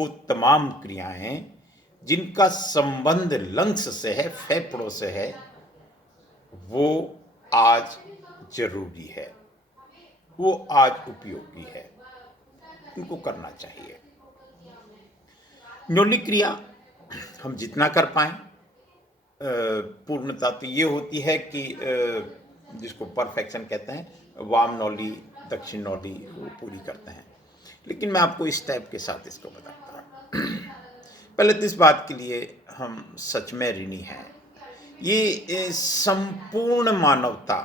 वो तमाम क्रियाएं जिनका संबंध लंग्स से है, फेफड़ों से है, वो आज जरूरी है, वो आज उपयोगी है, उनको करना चाहिए। न्योली क्रिया हम जितना कर पाए, पूर्णता तो ये होती है कि जिसको परफेक्शन कहते हैं, वाम नौली दक्षिण नौली वो पूरी करते हैं। लेकिन मैं आपको इस टाइप के साथ इसको बताता हूँ। पहले तो इस बात के लिए हम सच में ऋणी हैं। ये संपूर्ण मानवता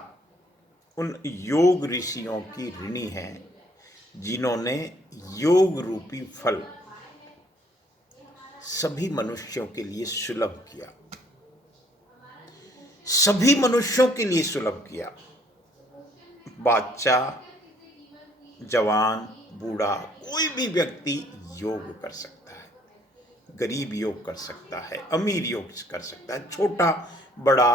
उन योग ऋषियों की ऋणी है जिन्होंने योग रूपी फल सभी मनुष्यों के लिए सुलभ किया, सभी मनुष्यों के लिए सुलभ किया। बच्चा, जवान, बूढ़ा, कोई भी व्यक्ति योग कर सकता है। गरीब योग कर सकता है, अमीर योग कर सकता है, छोटा बड़ा,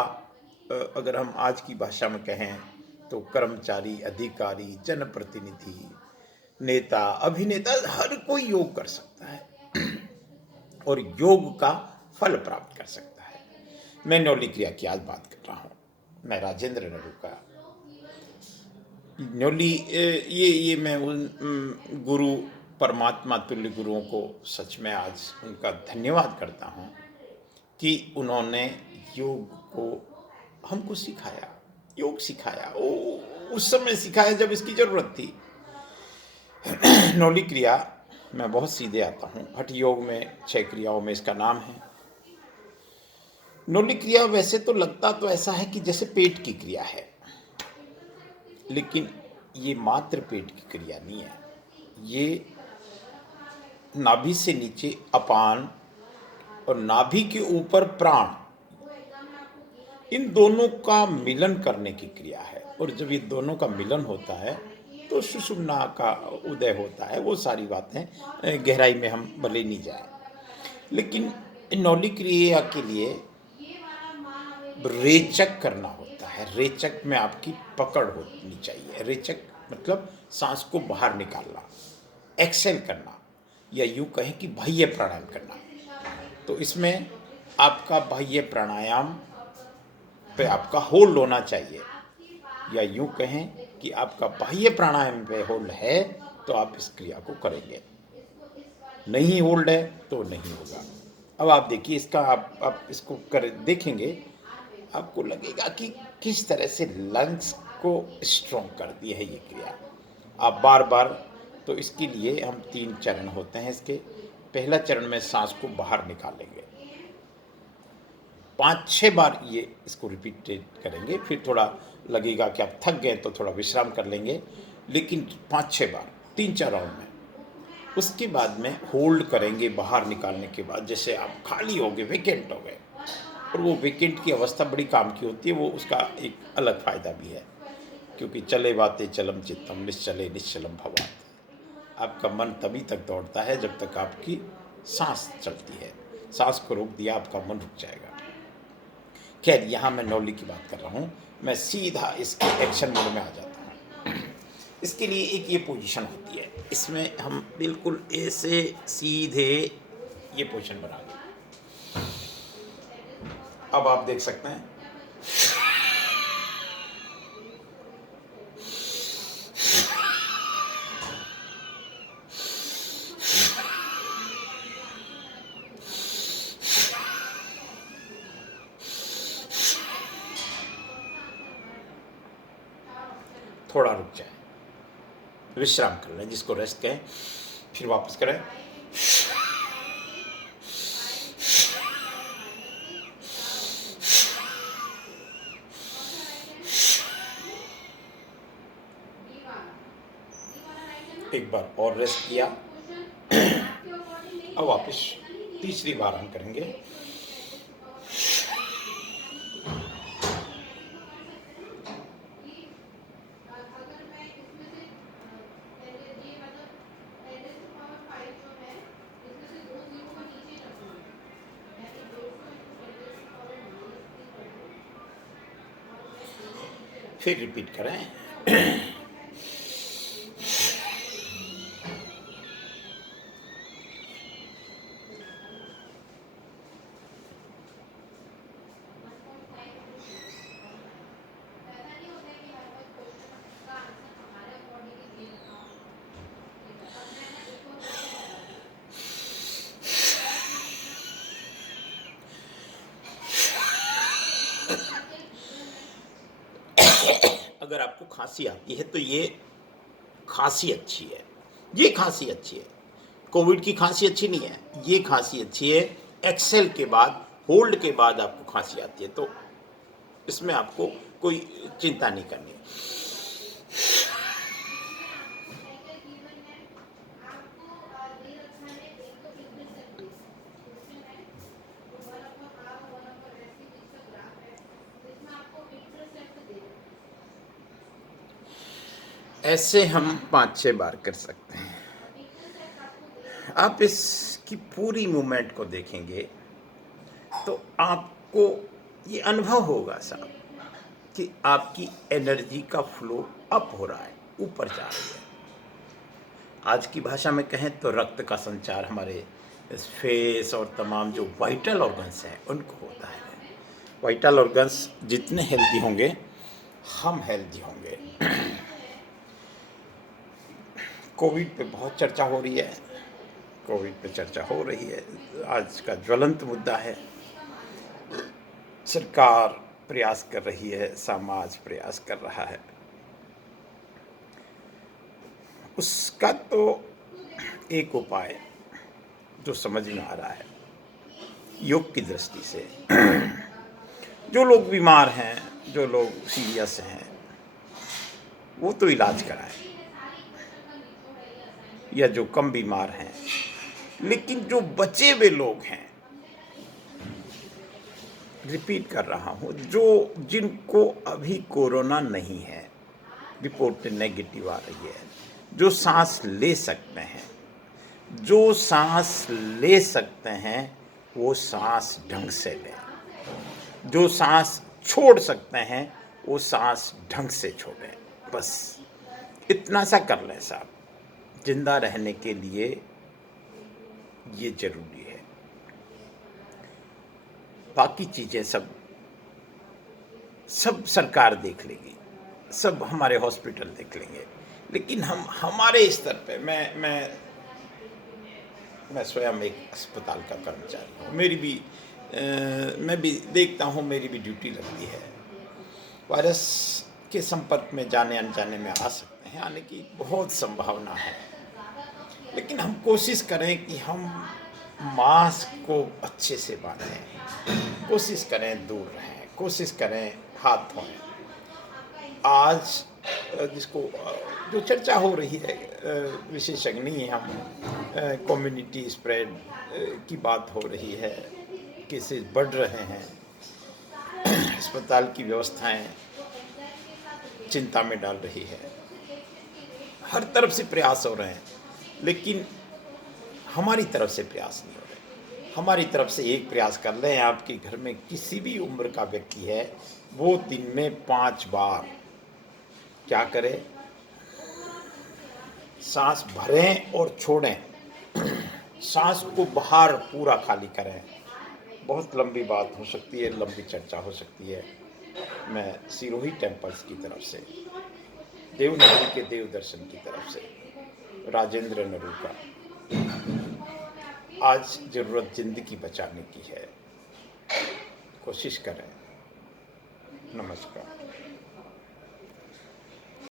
अगर हम आज की भाषा में कहें तो कर्मचारी, अधिकारी, जनप्रतिनिधि, नेता, अभिनेता, हर कोई योग कर सकता है और योग का फल प्राप्त कर सकता है। मैं न्योली क्रिया की आज बात कर रहा हूँ। मैं राजेंद्र नरूका। न्योली ये मैं उन गुरु, परमात्मा तुल्य गुरुओं को सच में आज उनका धन्यवाद करता हूँ कि उन्होंने योग को हमको सिखाया, योग सिखाया। उस समय सिखाया जब इसकी जरूरत थी। न्योली क्रिया मैं बहुत सीधे आता हूँ। हठ योग में 6 क्रियाओं में इसका नाम है। न्योली क्रिया वैसे तो लगता तो ऐसा है कि जैसे पेट की क्रिया है, लेकिन ये मात्र पेट की क्रिया नहीं है। ये नाभि से नीचे अपान और नाभि के ऊपर प्राण, इन दोनों का मिलन करने की क्रिया है। और जब ये दोनों का मिलन होता है तो सुषुम्ना का उदय होता है। वो सारी बातें गहराई में हम भले नहीं जाए, लेकिन न्योली क्रिया के लिए रेचक करना होता है। रेचक में आपकी पकड़ होनी चाहिए। रेचक मतलब सांस को बाहर निकालना, एक्सेल करना, या यूं कहें कि बाह्य प्राणायाम करना। तो इसमें आपका बाह्य प्राणायाम पे आपका होल्ड होना चाहिए, या यूं कहें कि आपका बाह्य प्राणायाम पे होल्ड है तो आप इस क्रिया को करेंगे। नहीं होल्ड है तो नहीं होगा। अब आप देखिए इसका, आप इसको कर देखेंगे, आपको लगेगा कि किस तरह से लंग्स को स्ट्रॉन्ग कर दी है ये क्रिया। आप बार बार, तो इसके लिए हम 3 चरण होते हैं इसके। पहला चरण में सांस को बाहर निकालेंगे, 5-6 बार ये इसको रिपीटेड करेंगे। फिर थोड़ा लगेगा कि आप थक गए तो थोड़ा विश्राम कर लेंगे, लेकिन 5-6 बार 3-4 राउंड में। उसके बाद में होल्ड करेंगे बाहर निकालने के बाद। जैसे आप खाली हो गए, वेकेंट हो गए, और वो वेकेंट की अवस्था बड़ी काम की होती है। वो उसका एक अलग फायदा भी है, क्योंकि चले बाते चलम चित्तम निश्चले निश्चलम भवात। आपका मन तभी तक दौड़ता है जब तक आपकी सांस चलती है। सांस को रोक दिया, आपका मन रुक जाएगा। खैर, यहाँ मैं न्योली की बात कर रहा हूँ। मैं सीधा इसके एक्शन मोड में आ जाता हूँ। इसके लिए एक ये पोजीशन होती है, इसमें हम बिल्कुल ऐसे सीधे ये पोजीशन बना लें। अब आप देख सकते हैं थोड़ा रुक जाए, विश्राम कर लें, जिसको रेस्ट कहें। फिर वापस करें। एक बार और रेस्ट किया। अब वापस तीसरी बार हम करेंगे। फिर रिपीट करें। अगर आपको खांसी आती है तो ये खांसी अच्छी है, ये खांसी अच्छी है। कोविड की खांसी अच्छी नहीं है, ये खांसी अच्छी है। एक्सेल के बाद, होल्ड के बाद आपको खांसी आती है, तो इसमें आपको कोई चिंता नहीं करनी। ऐसे हम 5-6 बार कर सकते हैं। आप इसकी पूरी मूवमेंट को देखेंगे तो आपको ये अनुभव होगा साहब कि आपकी एनर्जी का फ्लो अप हो रहा है, ऊपर जा रही है। आज की भाषा में कहें तो रक्त का संचार हमारे फेस और तमाम जो वाइटल ऑर्गन्स हैं उनको होता है। वाइटल ऑर्गन्स जितने हेल्दी होंगे, हम हेल्दी होंगे। कोविड पे बहुत चर्चा हो रही है, कोविड पे चर्चा हो रही है, आज का ज्वलंत मुद्दा है। सरकार प्रयास कर रही है, समाज प्रयास कर रहा है। उसका तो एक उपाय जो समझ में आ रहा है योग की दृष्टि से, जो लोग बीमार हैं, जो लोग सीरियस हैं, वो तो इलाज कराएं, या जो कम बीमार हैं। लेकिन जो बचे हुए लोग हैं, रिपीट कर रहा हूँ, जो जिनको अभी कोरोना नहीं है, रिपोर्ट नेगेटिव आ रही है, जो सांस ले सकते हैं, जो सांस ले सकते हैं वो सांस ढंग से लें, जो सांस छोड़ सकते हैं वो सांस ढंग से छोड़ें। बस इतना सा कर लें साहब, जिंदा रहने के लिए ये जरूरी है। बाकी चीज़ें सब सरकार देख लेगी, सब हमारे हॉस्पिटल देख लेंगे। लेकिन हम हमारे स्तर पे, मैं स्वयं एक अस्पताल का कर्मचारी हूँ, मैं भी देखता हूँ, मेरी भी ड्यूटी लगती है। वायरस के संपर्क में जाने अनजाने में आ सकते हैं, आने की बहुत संभावना है। लेकिन हम कोशिश करें कि हम मास्क को अच्छे से बांधें, कोशिश करें दूर रहें, कोशिश करें हाथ धोएं। आज जो चर्चा हो रही है, विशेषज्ञ नहीं हम, कम्युनिटी स्प्रेड की बात हो रही है, केसेस बढ़ रहे हैं, अस्पताल की व्यवस्थाएं चिंता में डाल रही है, हर तरफ से प्रयास हो रहे हैं, लेकिन हमारी तरफ से प्रयास नहीं हो रहे। हमारी तरफ से एक प्रयास कर लें, आपके घर में किसी भी उम्र का व्यक्ति है, वो दिन में 5 बार क्या करें, सांस भरें और छोड़ें, सांस को बाहर पूरा खाली करें। बहुत लंबी बात हो सकती है, लंबी चर्चा हो सकती है। मैं सिरोही टेम्पल्स की तरफ से, देवनगरी के देव दर्शन की तरफ से, राजेंद्र नरू का, आज ज़रूरत जिंदगी बचाने की है, कोशिश करें। नमस्कार।